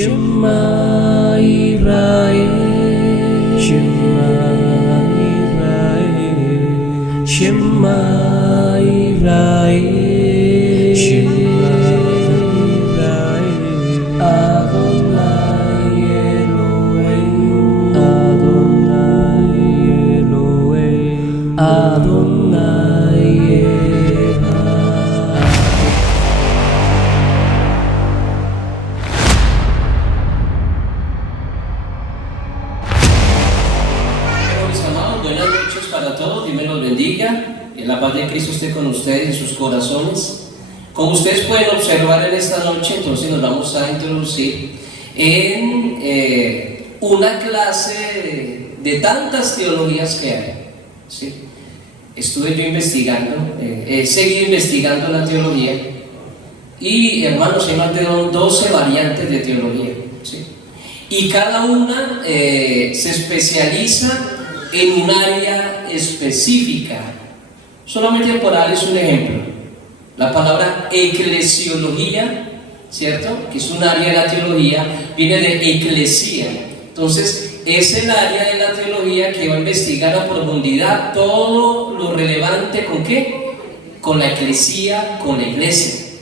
Shema Yisrael, Shema Yisrael, Shema Yisrael, Shema Yisrael, Adonai Elohim, Adonai Elohim, Adonai Echad. Mis amados, buenas noches para todos, Dios me los bendiga, que la paz de Cristo esté con ustedes en sus corazones. Como ustedes pueden observar en esta noche, entonces nos vamos a introducir en una clase de tantas teologías que hay, ¿sí? Estuve yo investigando, he seguido investigando la teología y, hermanos, hay más de 12 variantes de teología, ¿sí? Y cada una se especializa en un área específica. Solamente por darles un ejemplo, la palabra eclesiología, ¿cierto?, que es un área de la teología, viene de eclesia. Entonces es el área de la teología que va a investigar a profundidad todo lo relevante ¿con qué? Con la eclesia, con la iglesia.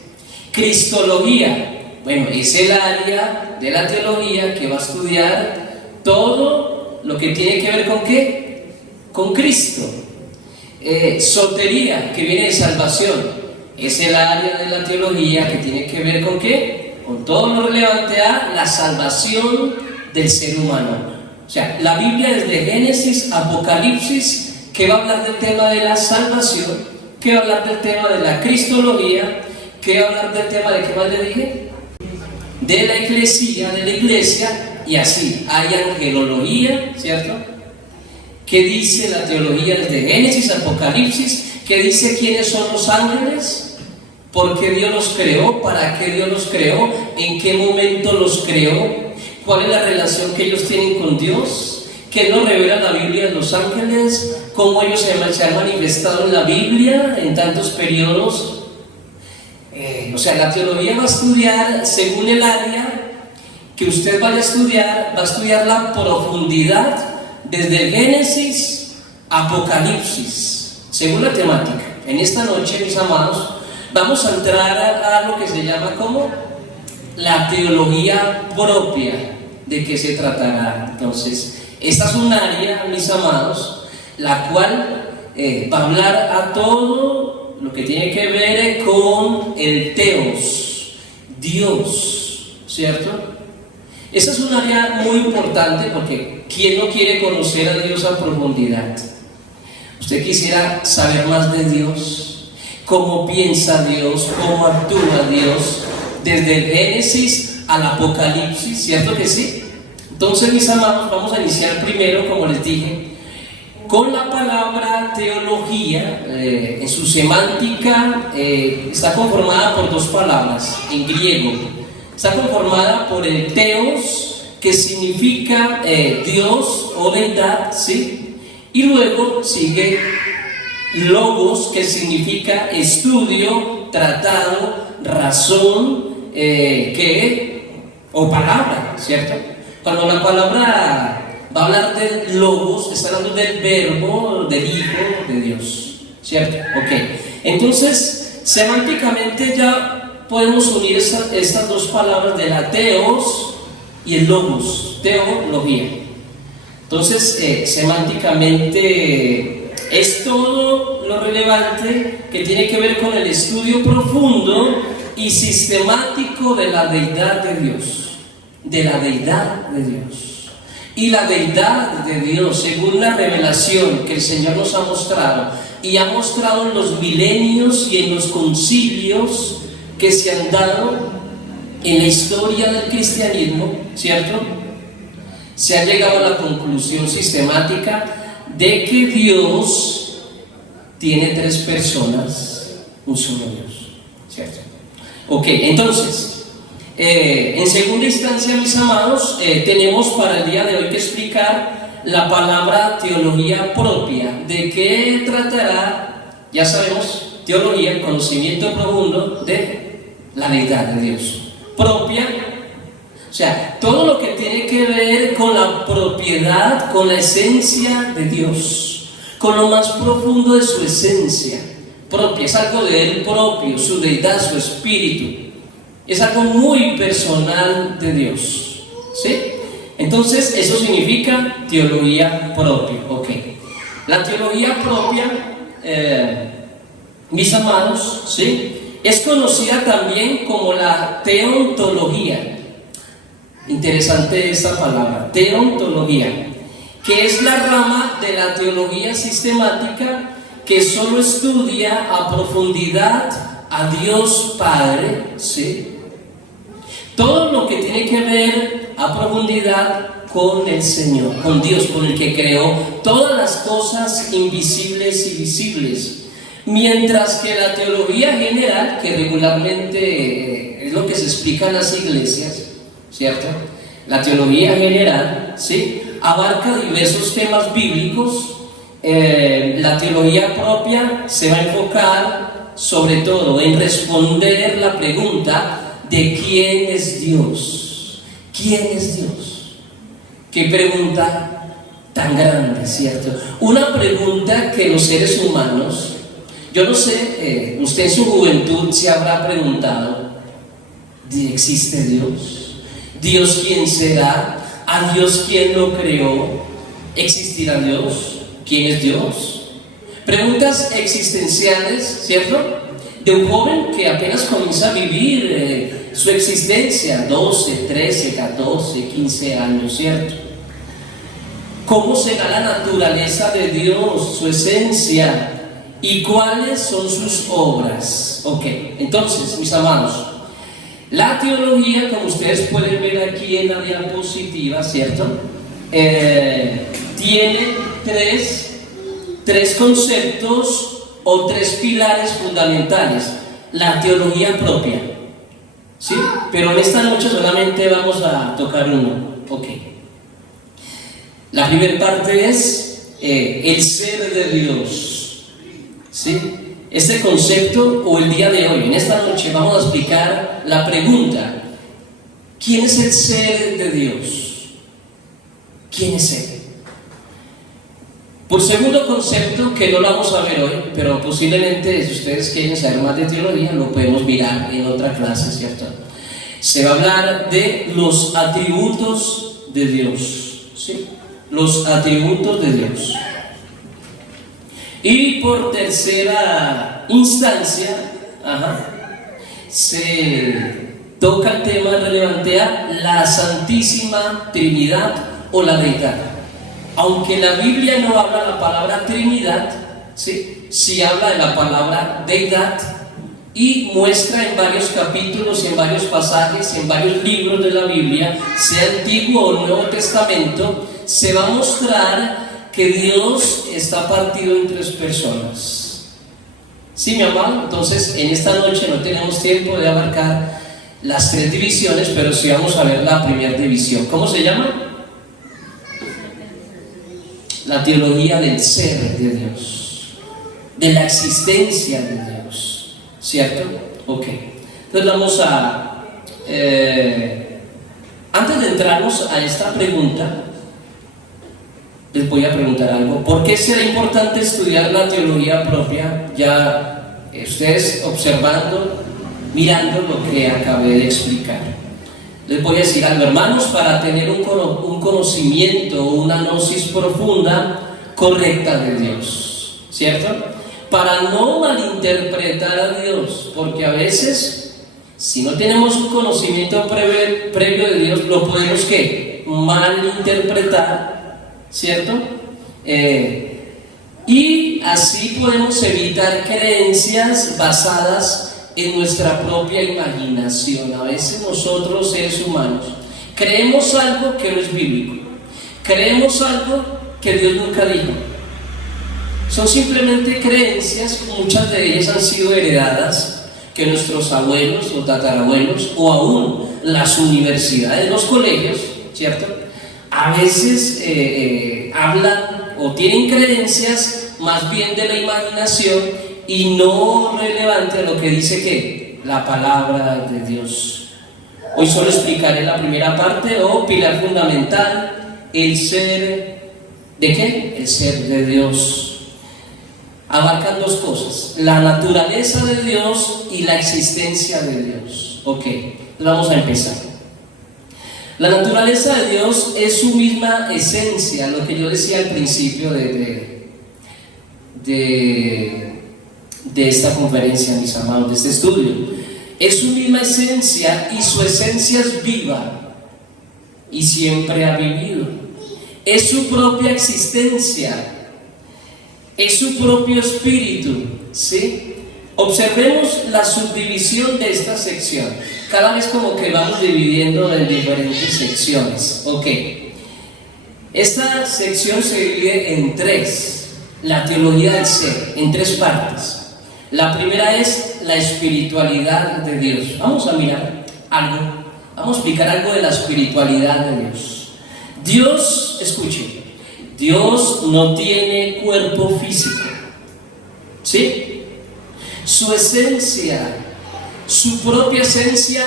Cristología, bueno, es el área de la teología que va a estudiar todo lo que tiene que ver ¿con qué? Con Cristo. Sotería, que viene de salvación, es el área de la teología que tiene que ver ¿con qué? Con todo lo relevante a la salvación del ser humano. O sea, la Biblia desde Génesis, Apocalipsis, que va a hablar del tema de la salvación, que va a hablar del tema de la cristología, que va a hablar del tema de ¿qué más le dije? De la eclesia, y así. Hay angelología, ¿cierto?, que dice la teología desde Génesis, Apocalipsis, que dice quiénes son los ángeles, por qué Dios los creó, para qué Dios los creó, en qué momento los creó, cuál es la relación que ellos tienen con Dios, qué nos revela la Biblia de los ángeles, cómo ellos se han manifestado en la Biblia en tantos periodos. O sea, la teología va a estudiar según el área que usted vaya a estudiar, va a estudiar la profundidad desde el Génesis, Apocalipsis, según la temática. En esta noche, mis amados, vamos a entrar a lo que se llama como la teología propia. ¿De qué se tratará? Entonces, esta es un área, mis amados, la cual va a hablar a todo lo que tiene que ver con el Teos, Dios, ¿cierto? Esa es un área muy importante porque ¿quién no quiere conocer a Dios a profundidad? ¿Usted quisiera saber más de Dios? ¿Cómo piensa Dios? ¿Cómo actúa Dios? Desde el Génesis al Apocalipsis, ¿cierto que sí? Entonces, mis amados, vamos a iniciar primero, como les dije, con la palabra teología. En su semántica está conformada por dos palabras en griego. Está conformada por el teos, que significa Dios o deidad, ¿sí? Y luego sigue logos, que significa estudio, tratado, razón, o palabra, ¿cierto? Cuando la palabra va a hablar de logos, está hablando del verbo, del Hijo de Dios, ¿cierto? Ok. Entonces, semánticamente ya podemos unir estas dos palabras de la teos y el logos, teología. Entonces, semánticamente es todo lo relevante que tiene que ver con el estudio profundo y sistemático de la deidad de Dios, de la deidad de Dios. Y la deidad de Dios, según la revelación que el Señor nos ha mostrado, y ha mostrado en los milenios y en los concilios que se han dado en la historia del cristianismo, ¿cierto?, se ha llegado a la conclusión sistemática de que Dios tiene tres personas, un solo Dios, ¿cierto? Ok, entonces, en segunda instancia, mis amados, tenemos para el día de hoy que explicar la palabra teología propia. ¿De qué tratará? Ya sabemos, teología, conocimiento profundo de la deidad de Dios. Propia O sea, todo lo que tiene que ver con la propiedad, con la esencia de Dios, con lo más profundo de su esencia propia, es algo de Él propio, su deidad, su espíritu, es algo muy personal de Dios, ¿sí? Entonces, eso significa teología propia, ok. La teología propia, mis amados, ¿sí?, es conocida también como la teontología. Interesante esta palabra, teontología, que es la rama de la teología sistemática que solo estudia a profundidad a Dios Padre, ¿sí? Todo lo que tiene que ver a profundidad con el Señor, con Dios, con el que creó todas las cosas invisibles y visibles. Mientras que la teología general, que regularmente es lo que se explica en las iglesias, ¿cierto? La teología general, ¿sí?, abarca diversos temas bíblicos. La teología propia se va a enfocar sobre todo en responder la pregunta de quién es Dios. ¿Quién es Dios? Qué pregunta tan grande, ¿cierto? Una pregunta que los seres humanos, yo no sé, usted en su juventud se habrá preguntado: ¿existe Dios? ¿Dios quién será? ¿A Dios quién lo creó? ¿Existirá Dios? ¿Quién es Dios? Preguntas existenciales, ¿cierto? De un joven que apenas comienza a vivir su existencia, 12, 13, 14, 15 años, ¿cierto? ¿Cómo será la naturaleza de Dios, su esencia? ¿Y cuáles son sus obras? Ok, entonces, mis amados, la teología, como ustedes pueden ver aquí en la diapositiva, ¿cierto?, tiene tres conceptos o tres pilares fundamentales. La teología propia, ¿sí? Pero en esta noche solamente vamos a tocar uno, ok. La primera parte es el ser de Dios, ¿sí? Este concepto, o el día de hoy, en esta noche, vamos a explicar la pregunta: ¿quién es el ser de Dios? ¿Quién es Él? Por segundo concepto, que no lo vamos a ver hoy, pero posiblemente si ustedes quieren saber más de teología, lo podemos mirar en otra clase, ¿cierto? Se va a hablar de los atributos de Dios, ¿sí? Los atributos de Dios. Y por tercera instancia, se toca el tema relevante a la Santísima Trinidad o la Deidad. Aunque la Biblia no habla la palabra Trinidad, sí habla de la palabra Deidad, y muestra en varios capítulos, en varios pasajes, en varios libros de la Biblia, sea Antiguo o Nuevo Testamento, se va a mostrar que Dios está partido en tres personas. ¿Sí, mi amado? Entonces, en esta noche no tenemos tiempo de abarcar las tres divisiones, pero sí vamos a ver la primera división. ¿Cómo se llama? La teología del ser de Dios, de la existencia de Dios, ¿cierto? Ok. Entonces vamos a... antes de entrarnos a esta pregunta, les voy a preguntar algo. ¿Por qué será importante estudiar la teología propia? Ya ustedes observando, mirando lo que acabé de explicar. Les voy a decir algo, hermanos, para tener un conocimiento, una gnosis profunda, correcta de Dios, ¿cierto? Para no malinterpretar a Dios, porque a veces, si no tenemos un conocimiento previo de Dios, lo podemos, ¿qué?, malinterpretar, ¿cierto? Y así podemos evitar creencias basadas en nuestra propia imaginación. A veces nosotros, seres humanos, creemos algo que no es bíblico, creemos algo que Dios nunca dijo. Son simplemente creencias, muchas de ellas han sido heredadas, que nuestros abuelos o tatarabuelos, o aún las universidades, los colegios, ¿cierto?, a veces hablan o tienen creencias más bien de la imaginación y no relevante a lo que dice que la palabra de Dios. Hoy solo explicaré la primera parte o pilar fundamental, el ser, ¿de qué? El ser de Dios. Abarcan dos cosas, la naturaleza de Dios y la existencia de Dios. Ok, vamos a empezar. La naturaleza de Dios es su misma esencia, lo que yo decía al principio de esta conferencia, mis amados, de este estudio. Es su misma esencia y su esencia es viva y siempre ha vivido. Es su propia existencia. Es su propio espíritu, ¿sí? Observemos la subdivisión de esta sección. Cada vez como que vamos dividiendo en diferentes secciones. Ok. Esta sección se divide en tres. La teología del ser, en tres partes. La primera es la espiritualidad de Dios. Vamos a mirar algo. Vamos a explicar algo de la espiritualidad de Dios. Dios, escuche. Dios no tiene cuerpo físico, ¿sí? Su esencia, su propia esencia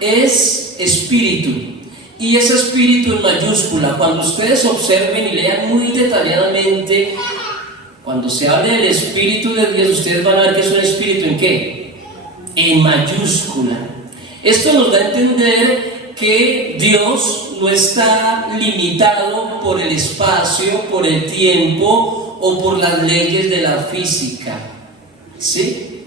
es espíritu, y ese espíritu en mayúscula. Cuando ustedes observen y lean muy detalladamente, cuando se hable del espíritu de Dios, ustedes van a ver que es un espíritu ¿en qué? En mayúscula. Esto nos da a entender que Dios no está limitado por el espacio, por el tiempo o por las leyes de la física. ¿Sí?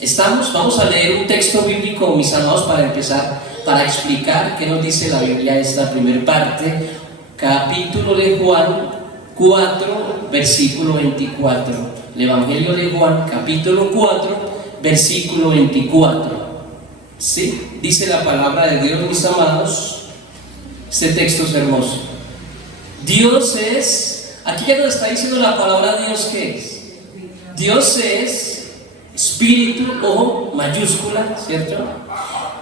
¿Estamos? Vamos a leer un texto bíblico, mis amados, para empezar, para explicar qué nos dice la Biblia esta primera parte. Capítulo de Juan 4, versículo 24. El Evangelio de Juan, capítulo 4, versículo 24. ¿Sí? Dice la palabra de Dios, mis amados. Este texto es hermoso. Dios es, aquí ya nos está diciendo la palabra Dios, ¿qué es? Dios es espíritu, ojo, mayúscula, ¿cierto?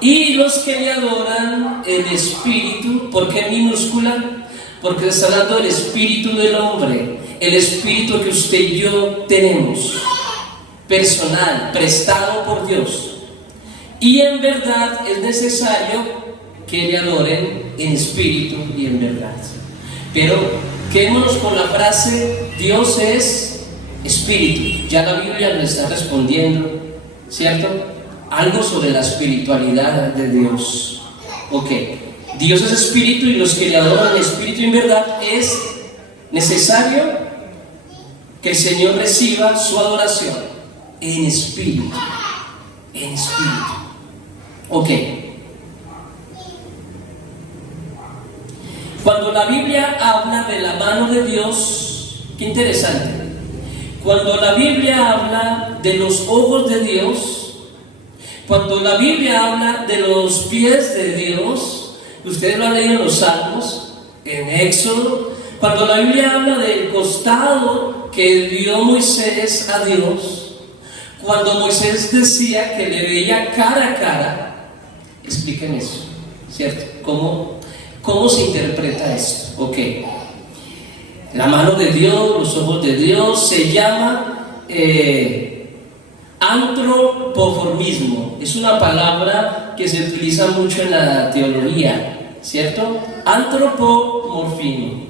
Y los que le adoran el espíritu, ¿por qué minúscula? Porque está hablando del espíritu del hombre, el espíritu que usted y yo tenemos, personal, prestado por Dios. Y en verdad es necesario que le adoren en espíritu y en verdad. Pero quedémonos con la frase Dios es espíritu. Ya la Biblia nos está respondiendo, ¿cierto? Algo sobre la espiritualidad de Dios. Ok, Dios es espíritu y los que le adoran en espíritu y en verdad es necesario que el Señor reciba su adoración en espíritu. En espíritu. Ok. Cuando la Biblia habla de la mano de Dios, qué interesante. Cuando la Biblia habla de los ojos de Dios, cuando la Biblia habla de los pies de Dios, ustedes lo han leído en los Salmos, en Éxodo, cuando la Biblia habla del costado que dio Moisés a Dios, cuando Moisés decía que le veía cara a cara, expliquen eso, ¿cierto? ¿Cómo se interpreta esto? Ok. La mano de Dios, los ojos de Dios, se llama antropoformismo. Es una palabra que se utiliza mucho en la teología, ¿cierto? Antropomorfismo.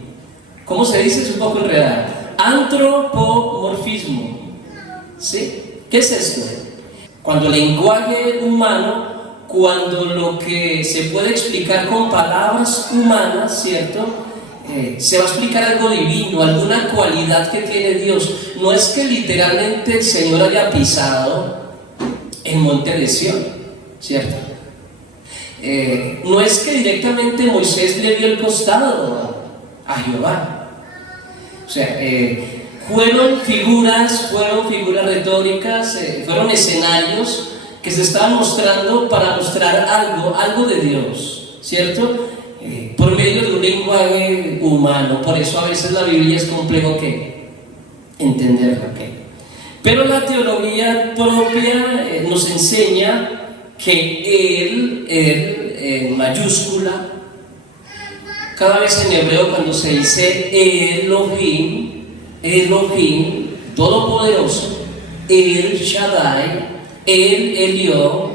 ¿Cómo se dice? Es un poco enredado. Antropomorfismo. ¿Sí? ¿Qué es esto? Cuando el lenguaje humano, cuando lo que se puede explicar con palabras humanas, ¿cierto? Se va a explicar algo divino, alguna cualidad que tiene Dios. No es que literalmente el Señor haya pisado el monte de Sión, ¿cierto? No es que directamente Moisés le dio el costado a Jehová. O sea, fueron figuras retóricas, fueron escenarios que se estaban mostrando para mostrar algo de Dios, ¿cierto? Por medio de un lenguaje humano. Por eso a veces la Biblia es complejo que entenderla. Pero la teología propia nos enseña que Él, en mayúscula, cada vez en hebreo cuando se dice Elohim, todopoderoso, El Shaddai, El Elión,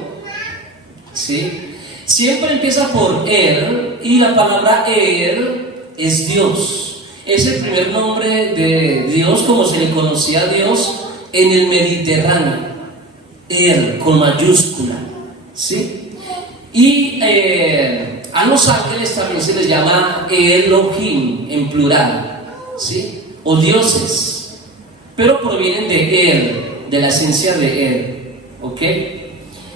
¿sí? Siempre empieza por Er, y la palabra Er es Dios. Es el primer nombre de Dios, como se le conocía a Dios en el Mediterráneo. Er, con mayúscula, ¿sí? Y a los ángeles también se les llama Elohim, en plural, ¿sí? O dioses, pero provienen de Er, de la esencia de Er, ¿ok?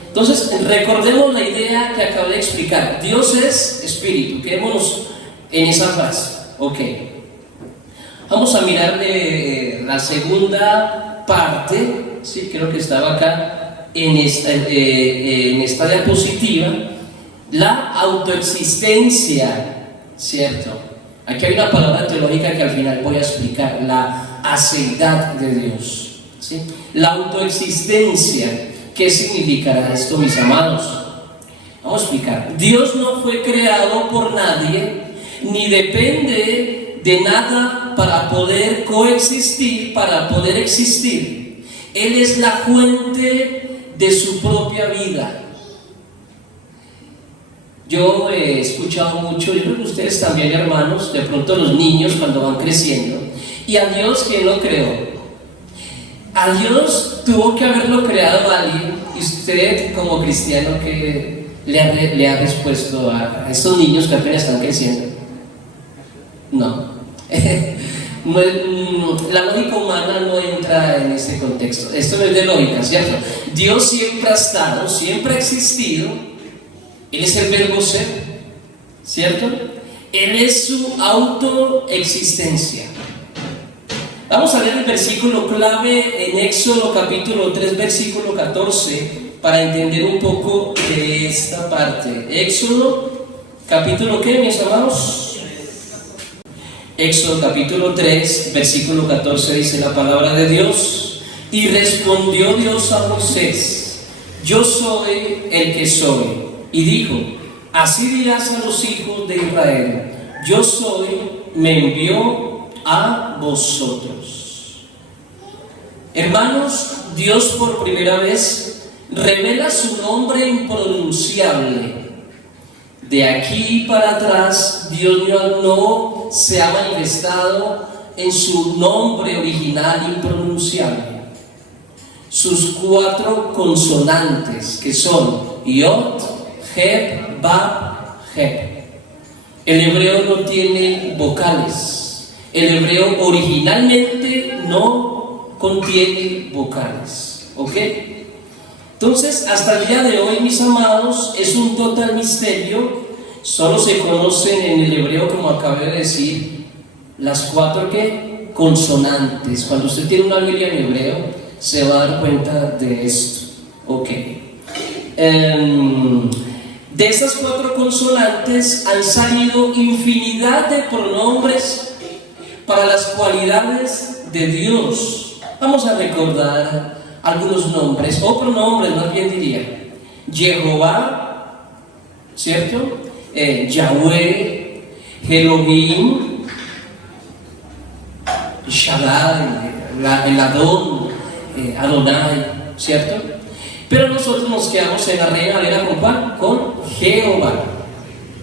Entonces, recordemos la idea que acabo de explicar. Dios es espíritu. Quedémonos en esa frase. Ok. Vamos a mirar la segunda parte. Sí, creo que estaba acá en esta diapositiva. La autoexistencia, ¿cierto? Aquí hay una palabra teológica que al final voy a explicar. La aceidad de Dios, ¿sí? La autoexistencia. ¿Qué significará esto, mis amados? Vamos a explicar. Dios no fue creado por nadie, ni depende de nada para poder coexistir, para poder existir. Él es la fuente de su propia vida. Yo he escuchado mucho, yo creo que ustedes también, hermanos, de pronto los niños cuando van creciendo, y a Dios, ¿quién lo creó? A Dios tuvo que haberlo creado alguien, y usted como cristiano, ¿qué le ha respuesto a estos niños que apenas están creciendo? No. La lógica humana no entra en este contexto. Esto no es de lógica, ¿cierto? Dios siempre ha estado, siempre ha existido. Él es el verbo ser, ¿cierto? Él es su autoexistencia. Vamos a leer el versículo clave en Éxodo capítulo 3, versículo 14, para entender un poco de esta parte. Éxodo capítulo, ¿qué, mis amados? Éxodo capítulo 3, versículo 14, dice la palabra de Dios: y respondió Dios a Moisés: yo soy el que soy. Y dijo: así dirás a los hijos de Israel: yo soy, me envió a vosotros. Hermanos, Dios por primera vez revela su nombre impronunciable. De aquí para atrás, Dios no se ha manifestado en su nombre original impronunciable. Sus 4 consonantes, que son Yod, Heb, Bab, Heb. El hebreo no tiene vocales. El hebreo originalmente no contiene vocales, ¿ok? Entonces, hasta el día de hoy, mis amados, es un total misterio. Solo se conocen en el hebreo, como acabé de decir, las 4 ¿qué? Consonantes. Cuando usted tiene una Biblia en hebreo, se va a dar cuenta de esto, ¿ok? De esas 4 consonantes han salido infinidad de pronombres para las cualidades de Dios. Vamos a recordar algunos nombres, o pronombres más bien diría. Jehová, ¿cierto? Yahweh, Elohim, Shaddai, el Adón, Adonai, ¿cierto? Pero nosotros nos quedamos en la Reina Valera con ¿cuál? Con Jehová.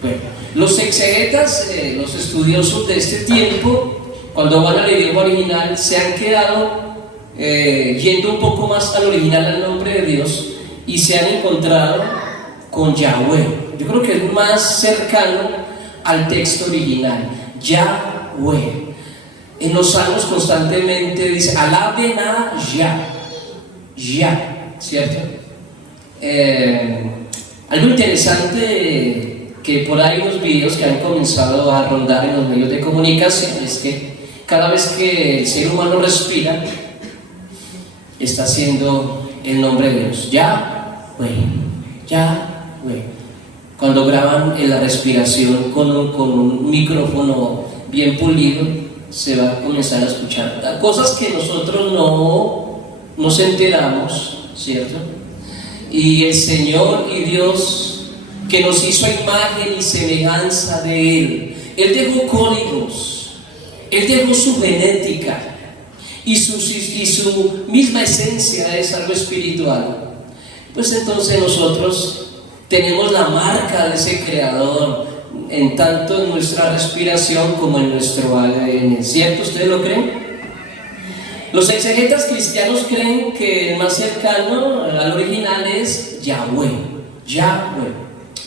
Bueno, los exegetas, los estudiosos de este tiempo, cuando van al idioma original, se han quedado yendo un poco más al original, al nombre de Dios, y se han encontrado con Yahweh. Yo creo que es más cercano al texto original. Yahweh. En los salmos constantemente dice: alaben a Yah, ¿cierto? Algo interesante que por ahí unos videos que han comenzado a rondar en los medios de comunicación es que cada vez que el ser humano respira, está haciendo el nombre de Dios. Yahweh. Cuando graban en la respiración con un micrófono bien pulido, se va a comenzar a escuchar cosas que nosotros no nos enteramos, ¿cierto? Y el Señor y Dios, que nos hizo a imagen y semejanza de Él, Él dejó códigos, Él dejó su genética, y su misma esencia es algo espiritual. Pues entonces nosotros tenemos la marca de ese creador, en tanto en nuestra respiración como en nuestro ADN, ¿cierto? ¿Ustedes lo creen? Los exegetas cristianos creen que el más cercano al original es Yahweh,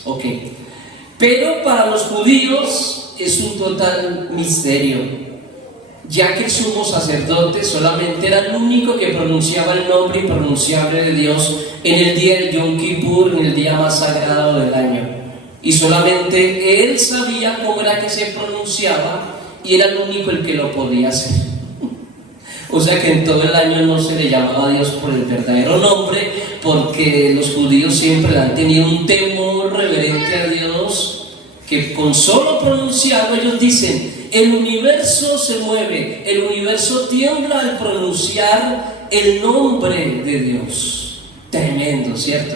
ok. Pero para los judíos es un total misterio, ya que el sumo sacerdote solamente era el único que pronunciaba el nombre impronunciable de Dios en el día del Yom Kippur, en el día más sagrado del año. Y solamente él sabía cómo era que se pronunciaba y era el único el que lo podía hacer. O sea que en todo el año no se le llamaba a Dios por el verdadero nombre, porque los judíos siempre han tenido un temor reverente a Dios, que con solo pronunciarlo ellos dicen: el universo se mueve, el universo tiembla al pronunciar el nombre de Dios. Tremendo, ¿cierto?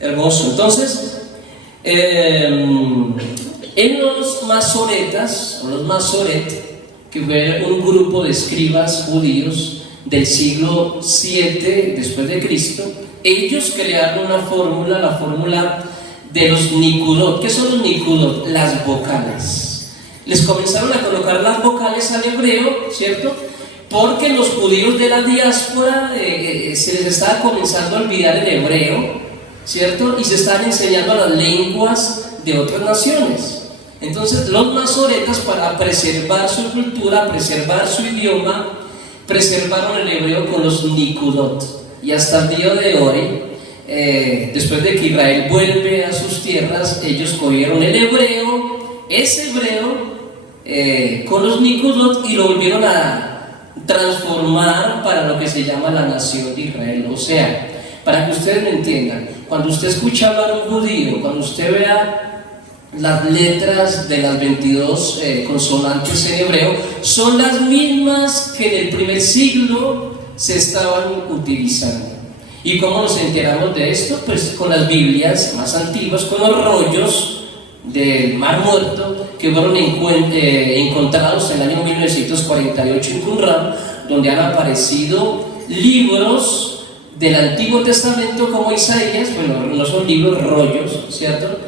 Hermoso. Entonces, en los masoretas, o los masoret, que fue un grupo de escribas judíos del siglo VII después de Cristo, ellos crearon una fórmula, la fórmula de los Nikudot. ¿Qué son los Nikudot? Las vocales. Les comenzaron a colocar las vocales al hebreo, ¿cierto? Porque los judíos de la diáspora se les estaba comenzando a olvidar el hebreo, ¿cierto? Y se estaban enseñando las lenguas de otras naciones. Entonces los masoretas, para preservar su cultura, preservar su idioma, preservaron el hebreo con los Nikudot. Y hasta el día de hoy, después de que Israel vuelve a sus tierras, ellos cogieron el hebreo, ese hebreo, con los Nikudot, y lo volvieron a transformar para lo que se llama la nación de Israel. O sea, para que ustedes me entiendan, cuando usted escucha hablar a un judío, cuando usted vea las letras de las 22 consonantes en hebreo, son las mismas que en el primer siglo se estaban utilizando. ¿Y cómo nos enteramos de esto? Pues con las Biblias más antiguas, con los rollos del Mar Muerto que fueron encontrados en el año 1948 en Qumran, donde han aparecido libros del Antiguo Testamento como Isaías. Bueno, no son libros, rollos, ¿cierto?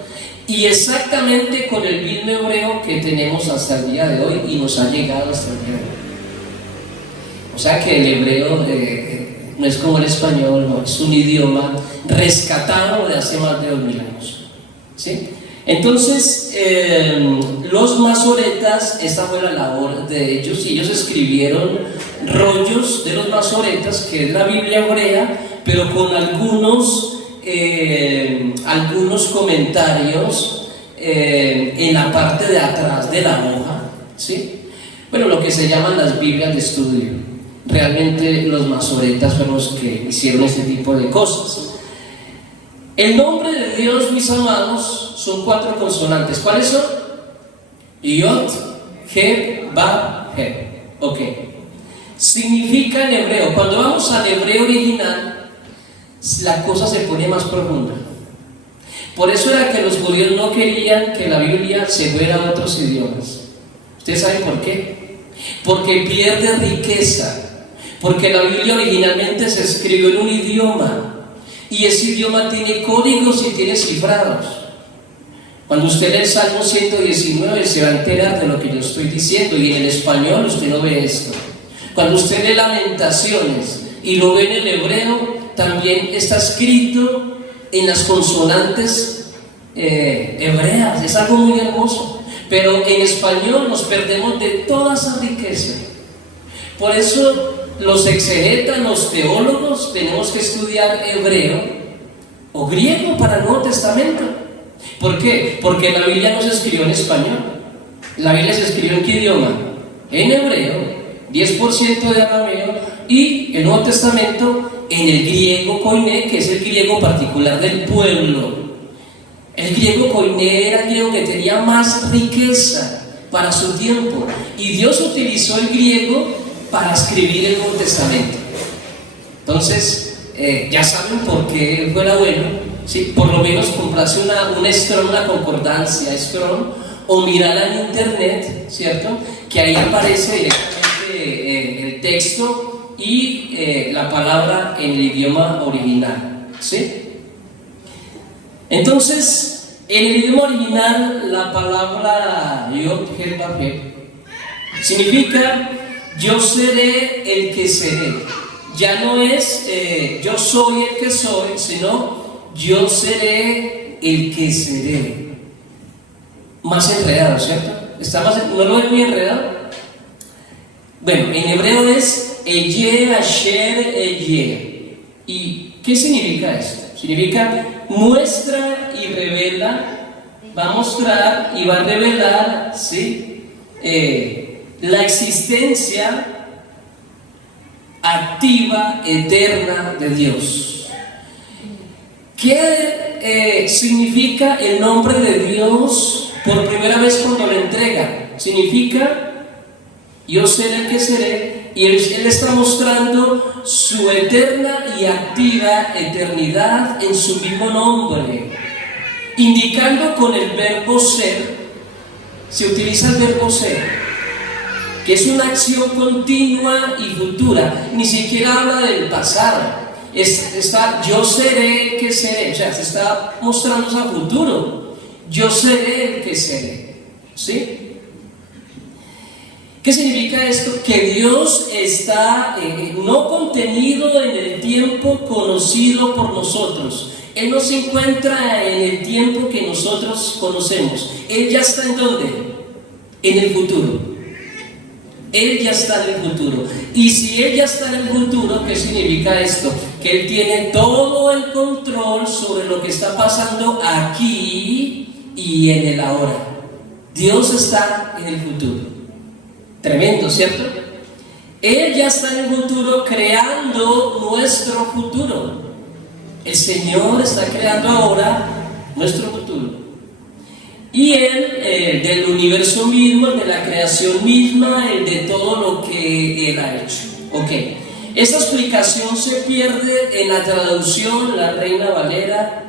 Y exactamente con el mismo hebreo que tenemos hasta el día de hoy, y nos ha llegado hasta el día de hoy. O sea que el hebreo no es como el español, no, es un idioma rescatado de hace más de 2000 años, ¿sí? Entonces, los masoretas, esta fue la labor de ellos, y ellos escribieron rollos de los masoretas, que es la Biblia hebrea, pero con algunos comentarios en la parte de atrás de la hoja, ¿sí? Bueno, lo que se llaman las Biblias de estudio. Realmente los masoretas fueron los que hicieron este tipo de cosas. El nombre de Dios, mis amados, son 4 consonantes. ¿Cuáles son? Yod, He, Vav, He. Ok. Significa en hebreo, cuando vamos al hebreo original, la cosa se pone más profunda. Por eso era que los judíos no querían que la Biblia se fuera a otros idiomas. ¿Ustedes saben por qué? Porque pierde riqueza. Porque la Biblia originalmente se escribió en un idioma, y ese idioma tiene códigos y tiene cifrados. Cuando usted lee el Salmo 119 se va a enterar de lo que yo estoy diciendo, y en el español usted no ve esto. Cuando usted lee Lamentaciones y lo ve en el hebreo, también está escrito en las consonantes hebreas. Es algo muy hermoso, pero en español nos perdemos de toda esa riqueza. Por eso los exegetas, los teólogos, tenemos que estudiar hebreo o griego para el Nuevo Testamento. ¿Por qué? Porque la Biblia no se escribió en español. La Biblia se escribió ¿en qué idioma? En hebreo, 10% de arameo, y el Nuevo Testamento en el griego koiné, que es el griego particular del pueblo. El griego koiné era el griego que tenía más riqueza para su tiempo, y Dios utilizó el griego para escribir el Nuevo Testamento. Entonces, ya saben por qué fuera bueno, ¿sí? Por lo menos comprarse una Strong, una concordancia Strong, o mirarla en internet, ¿cierto? Que ahí aparece directamente el texto y la palabra en el idioma original, ¿sí? Entonces, en el idioma original, la palabra Yod Heh Vav Heh significa yo seré el que seré. Ya no es yo soy el que soy, sino yo seré el que seré. Más enredado, ¿cierto? ¿No lo ven muy enredado? Bueno, en hebreo es Eye Asher Eye. ¿Y qué significa esto? Significa muestra y revela, va a mostrar y va a revelar, ¿sí? La existencia activa, eterna de Dios. ¿Qué significa el nombre de Dios por primera vez cuando lo entrega? Significa yo seré el que seré, y él está mostrando su eterna y activa eternidad en su mismo nombre, indicando con el verbo ser. Se utiliza el verbo ser, que es una acción continua y futura, ni siquiera habla del pasado. Está yo seré el que seré, o sea, se está mostrando a futuro. Yo seré el que seré, ¿sí? ¿Qué significa esto? Que Dios está no contenido en el tiempo conocido por nosotros. Él no se encuentra en el tiempo que nosotros conocemos. Él ya está ¿en dónde? En el futuro. Él ya está en el futuro. Y si Él ya está en el futuro, ¿qué significa esto? Que Él tiene todo el control sobre lo que está pasando aquí y en el ahora. Dios está en el futuro. Tremendo, ¿cierto? Él ya está en el futuro creando nuestro futuro. El Señor está creando ahora nuestro futuro. Y Él, del universo mismo, de la creación misma, el de todo lo que Él ha hecho. Ok. Esta explicación se pierde en la traducción, la Reina Valera,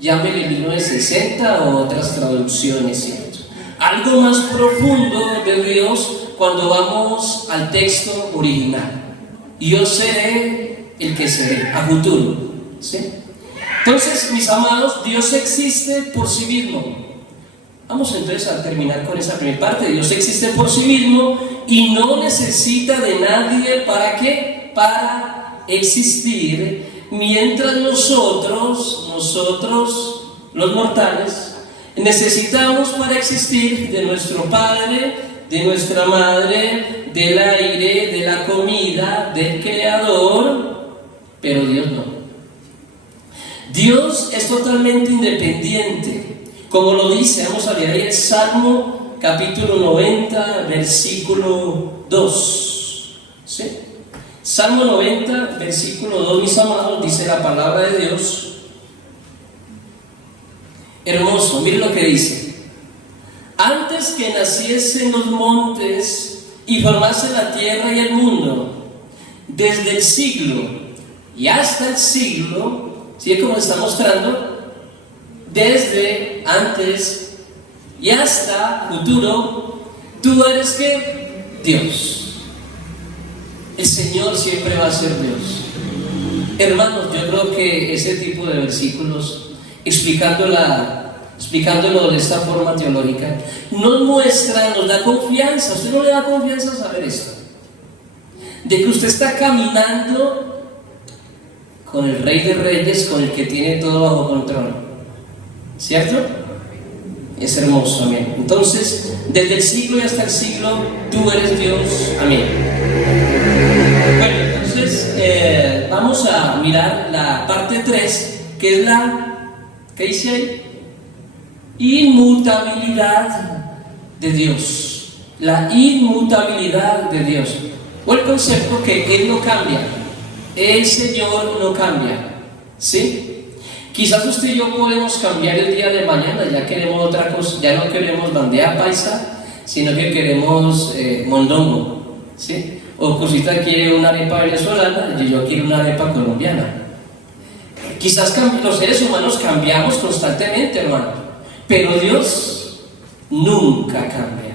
llámele 1960 o otras traducciones, ¿cierto? Algo más profundo de Dios cuando vamos al texto original. Yo seré el que seré, a futuro, ¿sí? Entonces, mis amados, Dios existe por sí mismo. Vamos entonces a terminar con esa primera parte. Dios existe por sí mismo y no necesita de nadie. ¿Para qué? Para existir, mientras nosotros los mortales, necesitamos para existir de nuestro Padre, de nuestra Madre, del aire, de la comida, del Creador, pero Dios no. Dios es totalmente independiente, como lo dice, vamos a leer ahí el Salmo capítulo 90, versículo 2. ¿Sí? Salmo 90, versículo 2, mis amados, dice la palabra de Dios. Hermoso, miren lo que dice. Antes que naciesen los montes y formase la tierra y el mundo, desde el siglo y hasta el siglo, ¿sí? Como está mostrando, desde antes y hasta futuro, tú eres ¿qué? Dios. El Señor siempre va a ser Dios. Hermanos, yo creo que ese tipo de versículos, explicándolo de esta forma teológica, nos muestra, nos da confianza. ¿Usted no le da confianza saber esto? De que usted está caminando con el Rey de Reyes, con el que tiene todo bajo control, ¿cierto? Es hermoso, amén. Entonces, desde el siglo y hasta el siglo, tú eres Dios, amén. Bueno, entonces vamos a mirar la parte 3, que es ¿qué dice ahí? Inmutabilidad de Dios. La inmutabilidad de Dios. O el concepto que Él no cambia. El Señor no cambia. ¿Sí? Quizás usted y yo podemos cambiar el día de mañana, ya queremos otra cosa, ya no queremos bandeja paisa, sino que queremos mondongo, ¿sí? O Cosita quiere una arepa venezolana y yo quiero una arepa colombiana. Quizás los seres humanos cambiamos constantemente, hermano, pero Dios nunca cambia.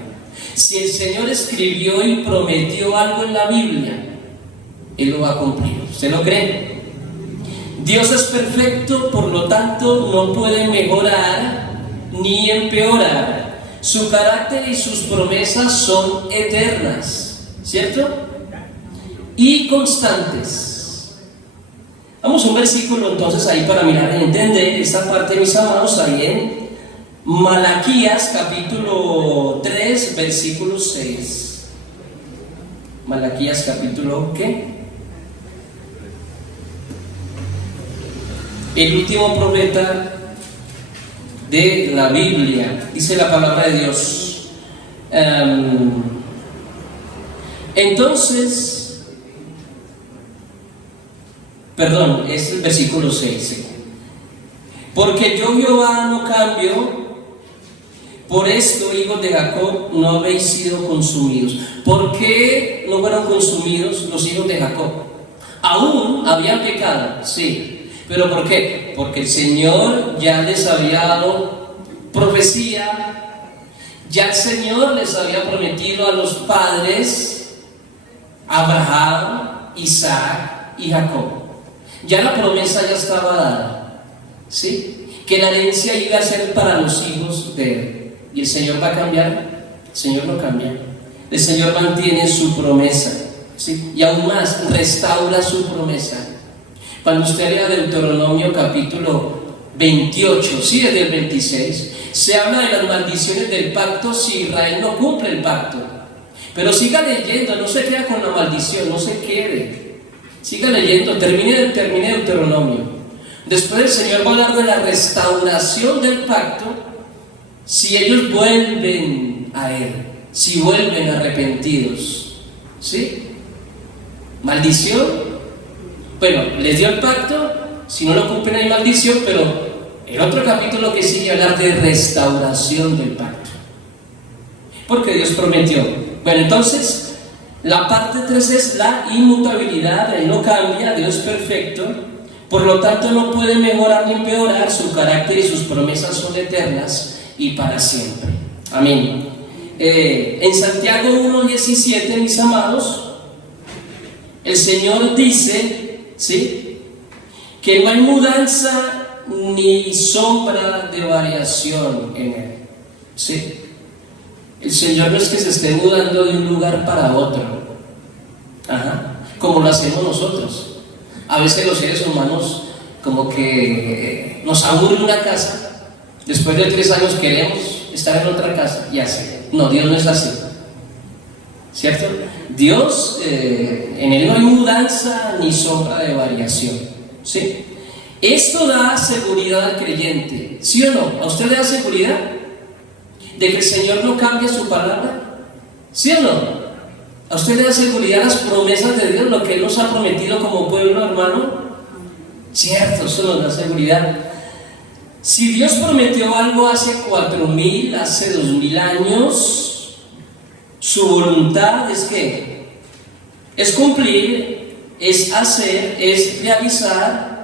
Si el Señor escribió y prometió algo en la Biblia, Él lo va a cumplir. ¿Usted lo cree? Dios es perfecto, por lo tanto no puede mejorar ni empeorar. Su carácter y sus promesas son eternas, ¿cierto? Y constantes. Vamos a un versículo entonces ahí para mirar y entender esta parte, mis amados, ahí en Malaquías capítulo 3, versículo 6. Malaquías capítulo, ¿qué? El último profeta de la Biblia, dice la palabra de Dios. Entonces, perdón, es el versículo 6. ¿Sí? Porque yo Jehová no cambio, por esto, hijos de Jacob, no habéis sido consumidos. ¿Por qué no fueron consumidos los hijos de Jacob? Aún habían pecado, sí. ¿Pero por qué? Porque el Señor ya les había dado profecía, ya el Señor les había prometido a los padres, Abraham, Isaac y Jacob. Ya la promesa ya estaba dada, ¿sí? Que la herencia iba a ser para los hijos de él. ¿Y el Señor va a cambiar? El Señor no cambia. El Señor mantiene su promesa, ¿sí? Y aún más, restaura su promesa. Cuando usted lea Deuteronomio capítulo 28, sí, desde el 26, se habla de las maldiciones del pacto si Israel no cumple el pacto. Pero siga leyendo, no se queda con la maldición, no se quede. Siga leyendo, termine Deuteronomio. Después el Señor va a hablar de la restauración del pacto si ellos vuelven a Él, si vuelven arrepentidos. ¿Sí? Maldición. Bueno, les dio el pacto, si no lo cumplen hay maldición, pero el otro capítulo que sigue hablar de restauración del pacto. Porque Dios prometió. Bueno, entonces, la parte 3 es la inmutabilidad, Él no cambia, Dios es perfecto, por lo tanto no puede mejorar ni empeorar, su carácter y sus promesas son eternas y para siempre. Amén. En Santiago 1:17, mis amados, el Señor dice, ¿sí?, que no hay mudanza ni sombra de variación en Él. ¿Sí? El Señor no es que se esté mudando de un lugar para otro, como lo hacemos nosotros. A veces los seres humanos como que nos aburre una casa, después de 3 años queremos estar en otra casa y así. No, Dios no es así, ¿cierto? Dios, en Él no hay mudanza ni sombra de variación, ¿sí? Esto da seguridad al creyente, ¿sí o no? ¿A usted le da seguridad de que el Señor no cambia su palabra? ¿Sí o no? ¿A usted le da seguridad las promesas de Dios, lo que Él nos ha prometido como pueblo, hermano? Cierto, eso nos da seguridad. Si Dios prometió algo hace 4.000, hace 2.000 años, su voluntad es que es cumplir, es hacer, es realizar,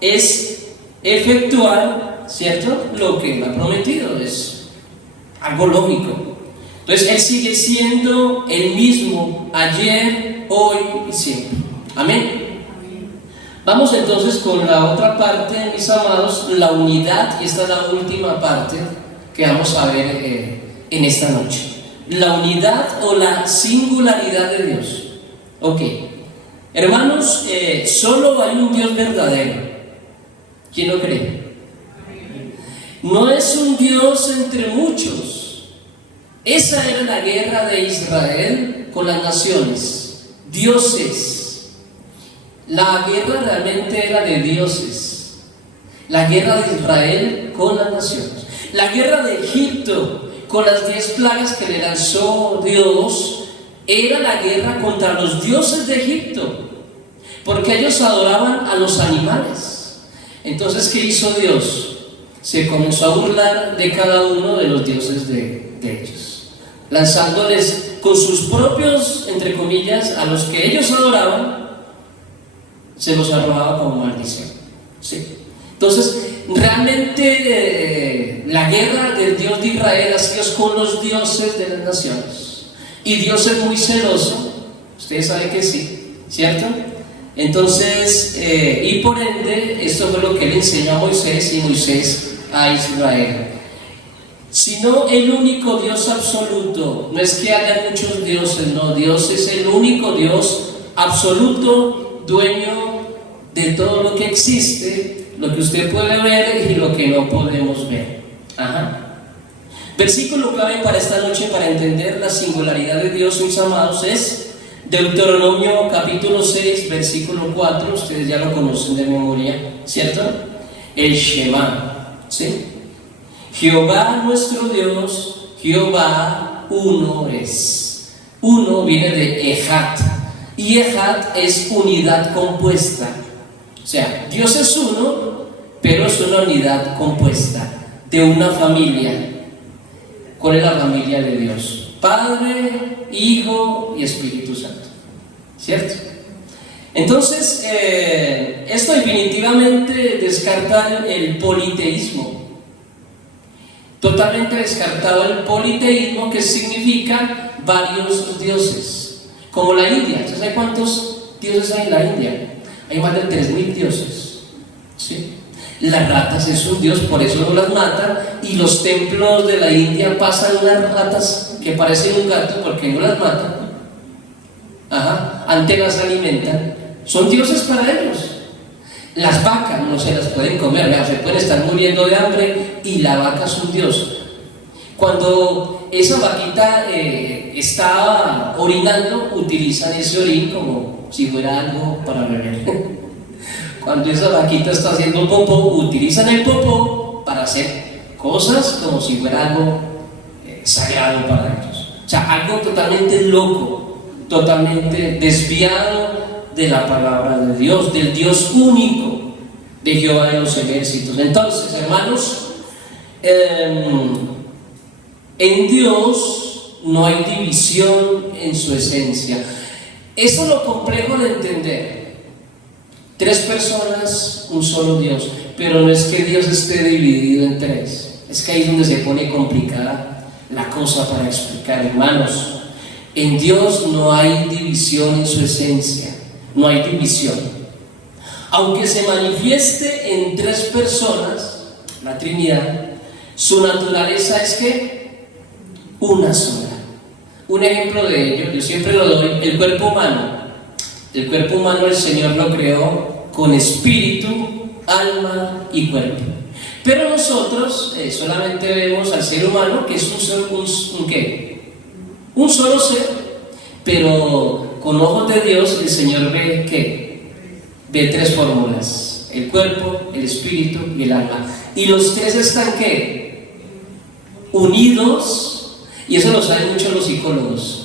es efectuar, ¿cierto?, lo que Él ha prometido. Es algo lógico. Entonces Él sigue siendo el mismo ayer, hoy y siempre. Amén. Vamos entonces con la otra parte, mis amados, la unidad, y esta es la última parte que vamos a ver en esta noche. La unidad o la singularidad de Dios. Ok, hermanos, solo hay un Dios verdadero. ¿Quién lo cree? No es un Dios entre muchos. Esa era la guerra de Israel con las naciones, dioses. La guerra realmente era de dioses. La guerra de Israel con las naciones. La guerra de Egipto con las 10 plagas que le lanzó Dios era la guerra contra los dioses de Egipto, porque ellos adoraban a los animales. Entonces, ¿qué hizo Dios? Se comenzó a burlar de cada uno de los dioses de ellos, lanzándoles con sus propios, entre comillas, a los que ellos adoraban, se los arrojaba como maldición. ¿Sí? Entonces, realmente la guerra del Dios de Israel ha sido con los dioses de las naciones. Y Dios es muy celoso, ustedes saben que sí, ¿cierto? Entonces, y por ende, esto fue lo que le enseñó a Moisés y Moisés a Israel. Sino el único Dios absoluto. No es que haya muchos dioses, no, Dios es el único Dios absoluto, dueño de todo lo que existe, lo que usted puede ver y lo que no podemos ver. Versículo clave para esta noche, para entender la singularidad de Dios, mis amados, es Deuteronomio capítulo 6, versículo 4. Ustedes ya lo conocen de memoria, ¿cierto? El Shema, ¿sí? Jehová nuestro Dios, Jehová uno es. Uno viene de Ejat, y Ejat es unidad compuesta. O sea, Dios es uno, pero es una unidad compuesta de una familia. ¿Cuál es la familia de Dios? Padre, Hijo y Espíritu Santo, ¿cierto? Entonces, esto definitivamente descarta el politeísmo. Totalmente descartado el politeísmo, que significa varios dioses, como la India. ¿Usted sabe cuántos dioses hay en la India? Hay más de 3.000 dioses, ¿sí? Las ratas es un dios, por eso no las matan, y los templos de la India pasan unas ratas que parecen un gato porque no las matan. Antes las alimentan, son dioses para ellos. Las vacas no se las pueden comer, se pueden estar muriendo de hambre, y la vaca es un dios. Cuando esa vaquita está orinando, utilizan ese orín como si fuera algo para beber. Cuando esa vaquita está haciendo popó, utilizan el popó para hacer cosas como si fuera algo sagrado para ellos. O sea, algo totalmente loco, totalmente desviado de la palabra de Dios, del Dios único, de Jehová de los ejércitos. Entonces, hermanos, en Dios no hay división en su esencia. Esto es lo complejo de entender. 3 personas, un solo Dios, pero no es que Dios esté dividido en 3. Es que ahí es donde se pone complicada la cosa para explicar, hermanos. En Dios no hay división en su esencia, no hay división. Aunque se manifieste en 3 personas, la Trinidad, su naturaleza es que una sola. Un ejemplo de ello, yo siempre lo doy, el cuerpo humano. El cuerpo humano el Señor lo creó con espíritu, alma y cuerpo. Pero nosotros solamente vemos al ser humano, que es un solo ser, pero con ojos de Dios el Señor ve ¿qué? Ve 3 fórmulas: el cuerpo, el espíritu y el alma. Y los 3 están ¿qué? Unidos, y eso lo saben mucho los psicólogos.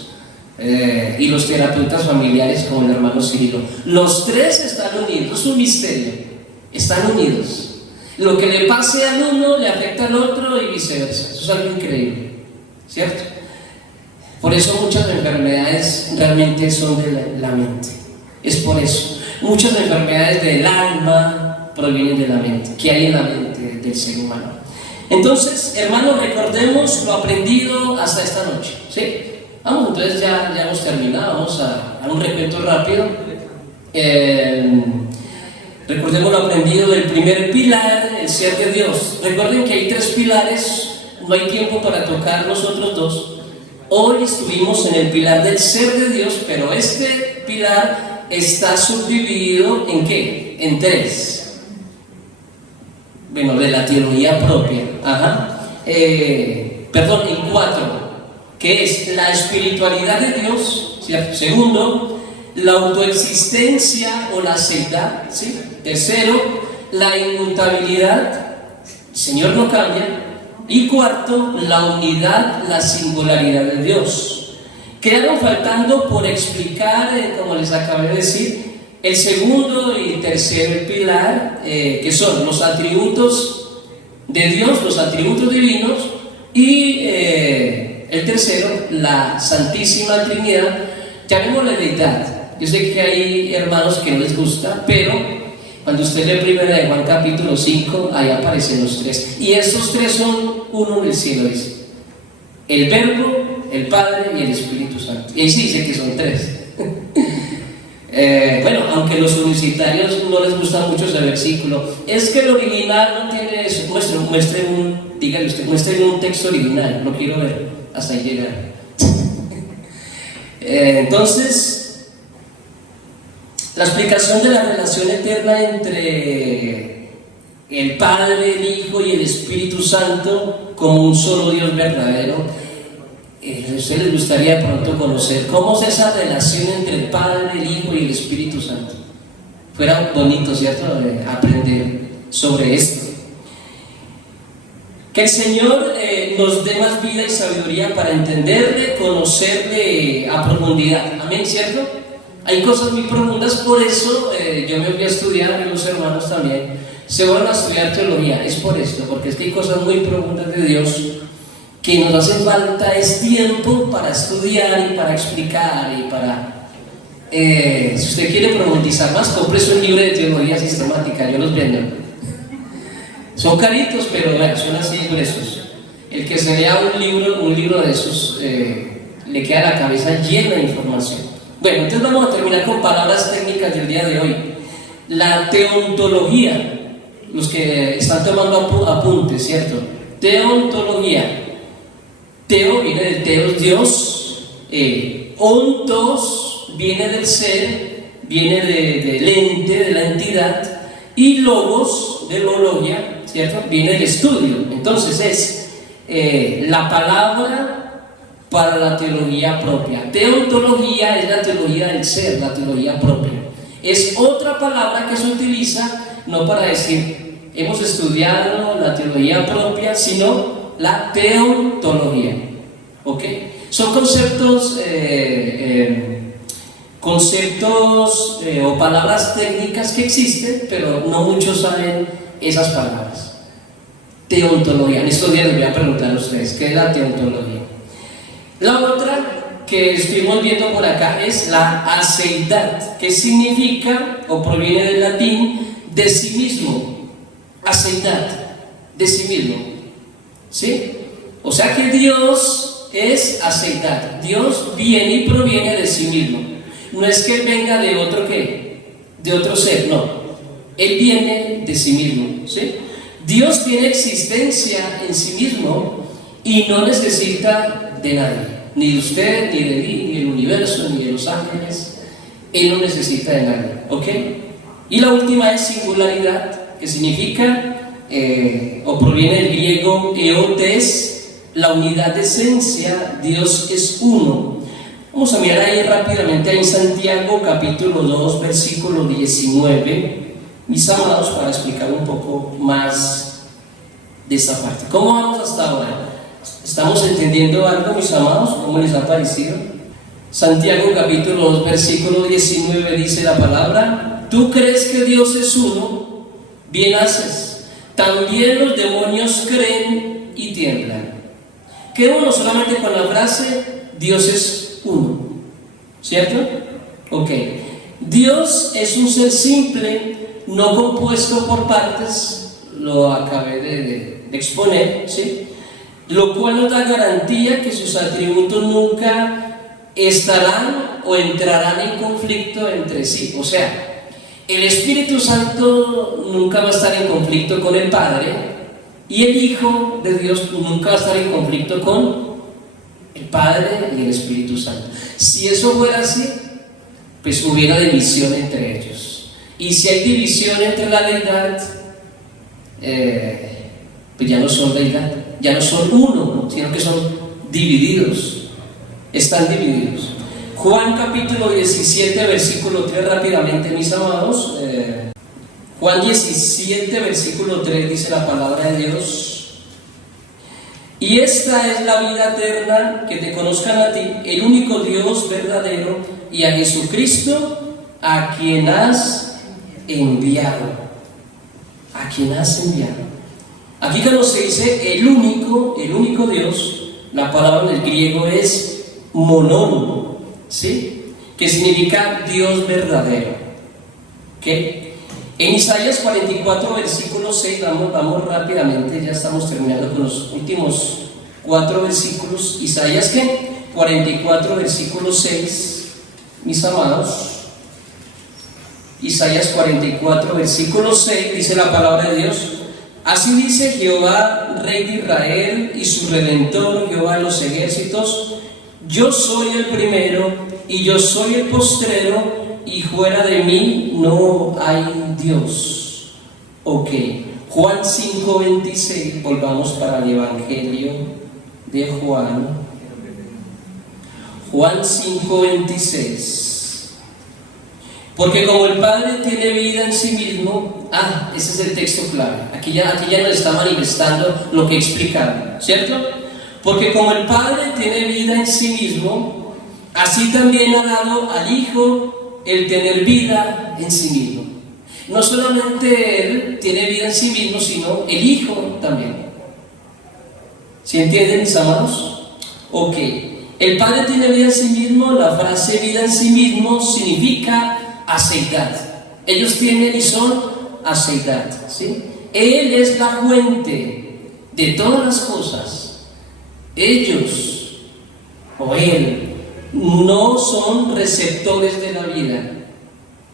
Y los terapeutas familiares, como el hermano Cirilo. Los 3 están unidos, es un misterio, están unidos. Lo que le pase al uno le afecta al otro y viceversa. Eso es algo increíble, ¿cierto? Por eso muchas enfermedades realmente son de la mente. Es por eso. Muchas enfermedades del alma provienen de la mente. ¿Qué hay en la mente del ser humano? Entonces, hermanos, recordemos lo aprendido hasta esta noche, ¿sí? Vamos, entonces ya hemos terminado. Vamos a un recuento rápido. Recordemos lo aprendido del primer pilar, el ser de Dios. Recuerden que hay 3 pilares, no hay tiempo para tocar los otros 2. Hoy estuvimos en el pilar del ser de Dios, pero este pilar está subdividido ¿en qué? En 3. Bueno, de la teología propia. En 4. Que es la espiritualidad de Dios, ¿cierto? Segundo, la autoexistencia o la seidad, ¿sí? Tercero, la inmutabilidad, el Señor no cambia. Y cuarto, la unidad, la singularidad de Dios. Quedaron faltando por explicar, como les acabé de decir, el segundo y tercer pilar, que son los atributos de Dios, los atributos divinos, y el tercero, la Santísima Trinidad, llamémosle deidad. Yo sé que hay hermanos que no les gusta, pero cuando usted lee 1 de Juan capítulo 5, ahí aparecen los 3. Y estos 3 son uno en el cielo, dice. El Verbo, el Padre y el Espíritu Santo. Y ahí sí dice que son 3. Bueno, aunque a los universitarios no les gusta mucho ese versículo, es que el original no tiene eso. Dígale usted, muéstreme un texto original, lo quiero ver, hasta ahí llegar. Entonces, la explicación de la relación eterna entre el Padre, el Hijo y el Espíritu Santo como un solo Dios verdadero, a ustedes les gustaría de pronto conocer cómo es esa relación entre el Padre, el Hijo y el Espíritu Santo. Fuera bonito, ¿cierto?, aprender sobre esto. Que el Señor nos dé más vida y sabiduría para entenderle, conocerle a profundidad. Amén, ¿cierto? Hay cosas muy profundas, por eso yo me voy a estudiar, y los hermanos también se van a estudiar teología. Es por esto, porque es que hay cosas muy profundas de Dios que nos hace falta es tiempo para estudiar y para explicar y para... si usted quiere profundizar más, cómprese un libro de teología sistemática, yo los vendo. Son caritos, pero bueno, son así gruesos. El que se lea un libro de esos, le queda la cabeza llena de información. Bueno, entonces vamos a terminar con palabras técnicas del día de hoy. La teontología, los que están tomando apuntes, ¿cierto? Teontología. Teo viene del Teos, Dios. Ontos viene del ser, viene del ente, de la entidad. Y logos, de logia, ¿cierto?, viene del estudio. Entonces es la palabra para la teología propia. Teontología es la teología del ser, la teología propia. Es otra palabra que se utiliza no para decir hemos estudiado la teología propia, sino la teontología. ¿Ok? Son conceptos o palabras técnicas que existen, pero no muchos saben esas palabras. Teontología. En estos días les voy a preguntar a ustedes qué es la teontología. La otra que estuvimos viendo por acá es la aceidad, que significa o proviene del latín de sí mismo. Aceidad, de sí mismo. ¿Sí? O sea que Dios es aceidad. Dios viene y proviene de sí mismo. No es que Él venga de otro ¿qué? De otro ser, no. Él viene de sí mismo, ¿sí? Dios tiene existencia en sí mismo y no necesita de nadie, ni de usted, ni de mí, ni del universo, ni de los ángeles. Él no necesita de nadie, ¿ok? Y la última es singularidad, que significa, o proviene del griego eotes, la unidad de esencia. Dios es uno. Vamos a mirar ahí rápidamente en Santiago capítulo 2 versículo 19, mis amados, para explicar un poco más de esta parte. ¿Cómo vamos hasta ahora? ¿Estamos entendiendo algo, mis amados? ¿Cómo les ha parecido? Santiago capítulo 2 versículo 19 dice la palabra: tú crees que Dios es uno, bien haces. También los demonios creen y tiemblan. Quedémonos solamente con la frase Dios es uno, ¿cierto? Ok. Dios es un ser simple, no compuesto por partes, lo acabé de exponer, ¿sí? Lo cual nos da garantía que sus atributos nunca estarán o entrarán en conflicto entre sí. O sea, el Espíritu Santo nunca va a estar en conflicto con el Padre, y el Hijo de Dios nunca va a estar en conflicto con el Padre y el Espíritu Santo. Si eso fuera así, pues hubiera división entre ellos. Y si hay división entre la deidad, pues ya no son deidad, ya no son uno, sino que son divididos. Están divididos. Juan capítulo 17 versículo 3, rápidamente, mis amados. Juan 17 versículo 3 dice la palabra de Dios: y esta es la vida eterna, que te conozcan a ti, el único Dios verdadero, y a Jesucristo, a quien has enviado. A quien has enviado. Aquí cuando se dice el único Dios, la palabra en el griego es monón, ¿sí? Que significa Dios verdadero. ¿Okay? En Isaías 44 versículo 6, vamos rápidamente, ya estamos terminando con los últimos 4 versículos. Isaías ¿qué? 44 versículo 6, mis amados. Isaías 44, versículo 6, dice la palabra de Dios: así dice Jehová, Rey de Israel y su Redentor, Jehová de los ejércitos: yo soy el primero y yo soy el postrero, y fuera de mí no hay Dios. Ok, Juan 5:26, volvamos para el Evangelio de Juan. Juan 5:26. Porque como el Padre tiene vida en sí mismo, ese es el texto clave. Aquí ya nos está manifestando lo que explicaba, ¿cierto? Porque como el Padre tiene vida en sí mismo, así también ha dado al Hijo el tener vida en sí mismo. No solamente Él tiene vida en sí mismo, sino el Hijo también. ¿Sí entienden, mis amados? Ok. El Padre tiene vida en sí mismo. La frase vida en sí mismo significa aceidad. Ellos tienen y son aceidad, ¿sí? Él es la fuente de todas las cosas. Ellos o Él no son receptores de la vida.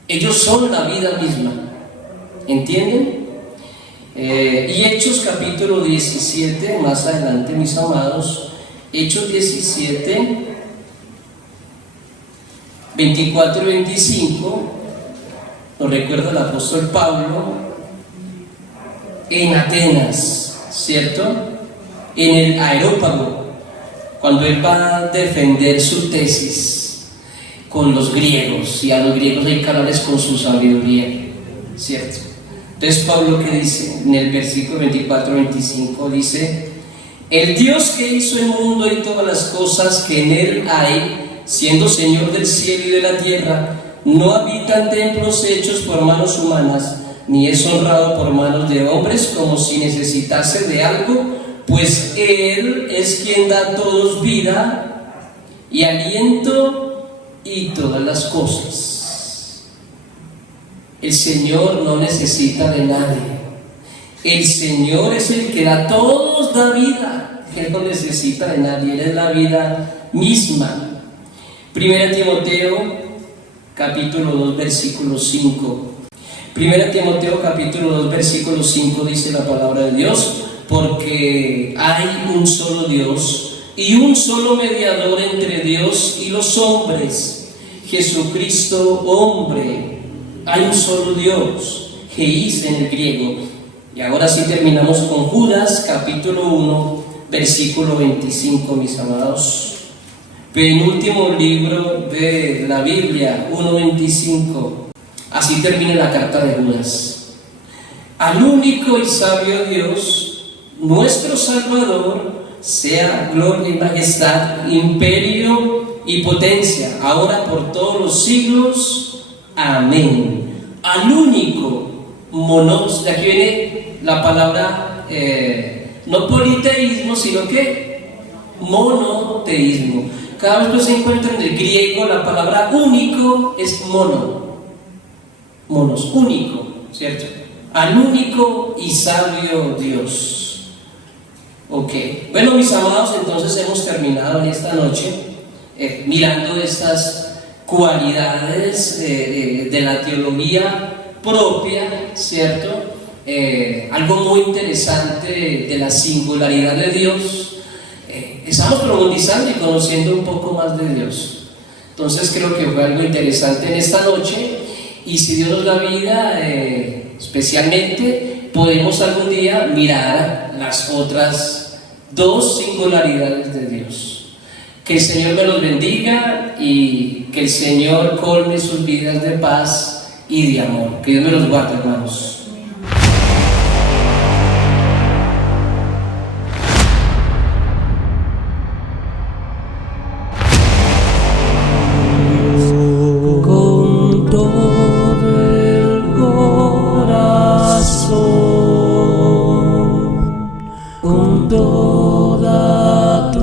Ellos son la vida misma. ¿Entienden? Y Hechos capítulo 17, más adelante, mis amados, Hechos 17, 24 y 25, nos recuerda el apóstol Pablo en Atenas, ¿cierto? En el Areópago, cuando él va a defender su tesis con los griegos, y a los griegos hay que hablarles con su sabiduría, ¿cierto? Entonces Pablo, ¿qué dice? En el versículo 24-25 dice: el Dios que hizo el mundo y todas las cosas que en él hay, siendo Señor del cielo y de la tierra, no habita en templos hechos por manos humanas, ni es honrado por manos de hombres como si necesitase de algo, pues Él es quien da a todos vida y aliento y todas las cosas. El Señor no necesita de nadie. El Señor es el que a todos da vida. Él no necesita de nadie, Él es la vida misma. 1 Timoteo capítulo 2 versículo 5. 1 Timoteo capítulo 2 versículo 5 dice la palabra de Dios: porque hay un solo Dios y un solo mediador entre Dios y los hombres, Jesucristo hombre. Hay un solo Dios, Geís en el griego. Y ahora sí terminamos con Judas capítulo 1 versículo 25, mis amados. Penúltimo libro de la Biblia, 1:25. Así termina la carta de Judas. Al único y sabio Dios, nuestro Salvador, sea gloria y majestad, imperio y potencia, ahora por todos los siglos. Amén. Al único, monos, de aquí viene la palabra, no politeísmo, sino que monoteísmo. Cada vez que se encuentra en el griego la palabra único es monos, único, ¿cierto? Al único y sabio Dios. Ok, bueno, mis amados, entonces hemos terminado en esta noche mirando estas cualidades de la teología propia, ¿cierto? Algo muy interesante de la singularidad de Dios. Estamos profundizando y conociendo un poco más de Dios. Entonces creo que fue algo interesante en esta noche, y si Dios nos da vida, especialmente podemos algún día mirar las otras dos singularidades de Dios. Que el Señor me los bendiga y que el Señor colme sus vidas de paz y de amor. Que Dios me los guarde, hermanos. Con todo el corazón, con toda tu